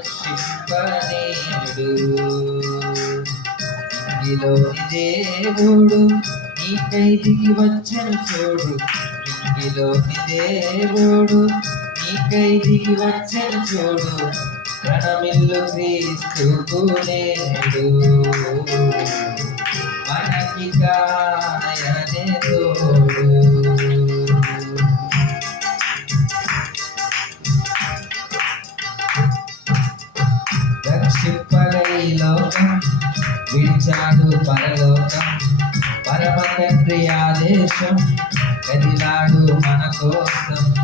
రక్షింపనేడు. ఇంగిలోని దేవుడు నీకై దిగి వచ్చెను చూడు. ఇంగిలోని దేవుడు నీకై దిగి వచ్చెను చూడు. ప్రణమిల్లు క్రీస్తుకు నేడు. మనకి కాయనే తోడు. రక్షింపగై లోకం విడిచాడు పరలోకం. పరమ తండ్రి ఆదేశం కదిలాడు మన కోసం.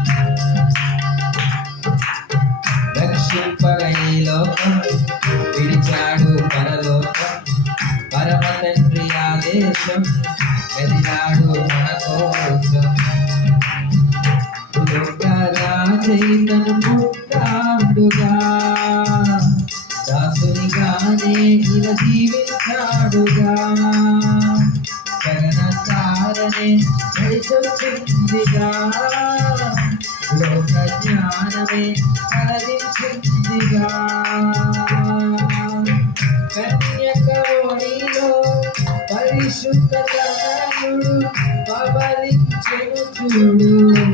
రక్షింపగై లోకం విడిచాడు పరలోకం. పరమ తండ్రి ఆదేశం కదిలాడు మన కోసం. లోకరాజైతను పుట్టాడుగా, దాసునిగానే ఇలా జీవించాడుగా. జగన సారనే నడిచొచ్చిందిగా. లోక జ్ఞానమే కలిగించిందిగా. కన్యక ఒడిలో పరిశుద్ధ తనయుడు పవలించెను చూడు.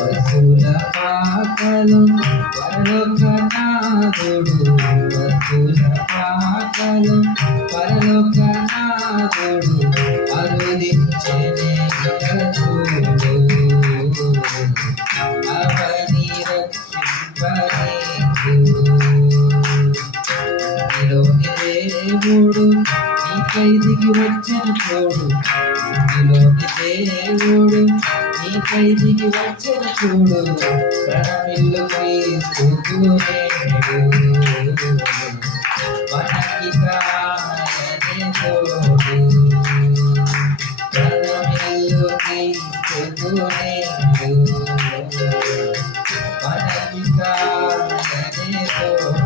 పశుల పాకలు పరలోకనాథుడు. పశుల పాకలు పరలోకనాథుడు అరుదించెనే చూడు. అవని రక్షింపనేడు. ఇంగిలోని దేవుడు నీకై దిగి వచ్చెను చూడు. ఇంగిలోని దేవుడు నీకై దిగి వచ్చెను చూడు. ప్రణమిల్లు క్రీస్తుకు నేడు. మనకి కాయనే తోడు. ప్రణమిల్లు క్రీస్తుకు నేడు. మనకి కాయనే తోడు.